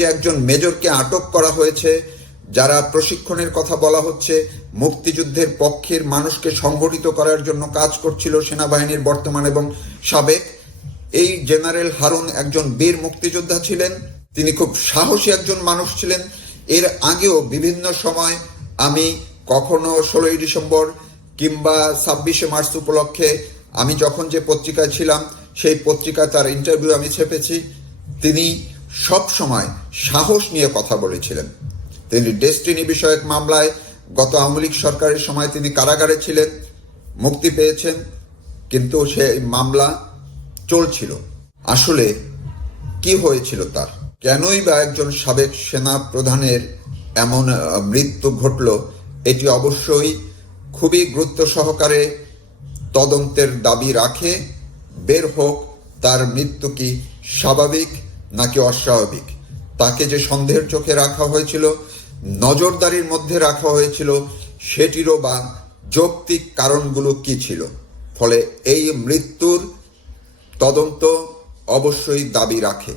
যে একজন মেজরকে আটক করা হয়েছে, যারা প্রশিক্ষণের কথা বলা হচ্ছে, মুক্তিযুদ্ধের পক্ষের মানুষকে সংগঠিত করার জন্য কাজ করছিল সেনাবাহিনীর বর্তমান এবং সাবেক, এই জেনারেল হারুন একজন বীর মুক্তিযোদ্ধা ছিলেন। তিনি খুব সাহসী একজন মানুষ ছিলেন। এর আগেও বিভিন্ন সময় আমি কখনো 16ই ডিসেম্বর কিংবা 26শে মার্চ উপলক্ষে আমি যখন যে পত্রিকায় ছিলাম সেই পত্রিকায় তার ইন্টারভিউ আমি ছেপেছি। তিনি সব সময় সাহস নিয়ে কথা বলেছিলেন। তিনি ডেস্টিনি বিষয়ক মামলায় গত আওয়ামী লীগ সরকারের সময় তিনি কারাগারে ছিলেন, মুক্তি পেয়েছেন, কিন্তু সেই মামলা চলছিল। আসলে কি হয়েছিল তার, কেনই বা একজন সাবেক সেনা প্রধানের এমন মৃত্যু ঘটল, এটি অবশ্যই খুবই গুরুত্ব সহকারে তদন্তের দাবি রাখে। বের হোক তার মৃত্যু কি স্বাভাবিক নাকি অস্বাভাবিক। তাকে যে সন্দেহের চোখে রাখা হয়েছিল, নজরদারির মধ্যে রাখা হয়েছিল, সেটিরও বা যৌক্তিক কারণগুলো কি ছিল। ফলে এই মৃত্যুর তদন্ত অবশ্যই দাবি রাখে।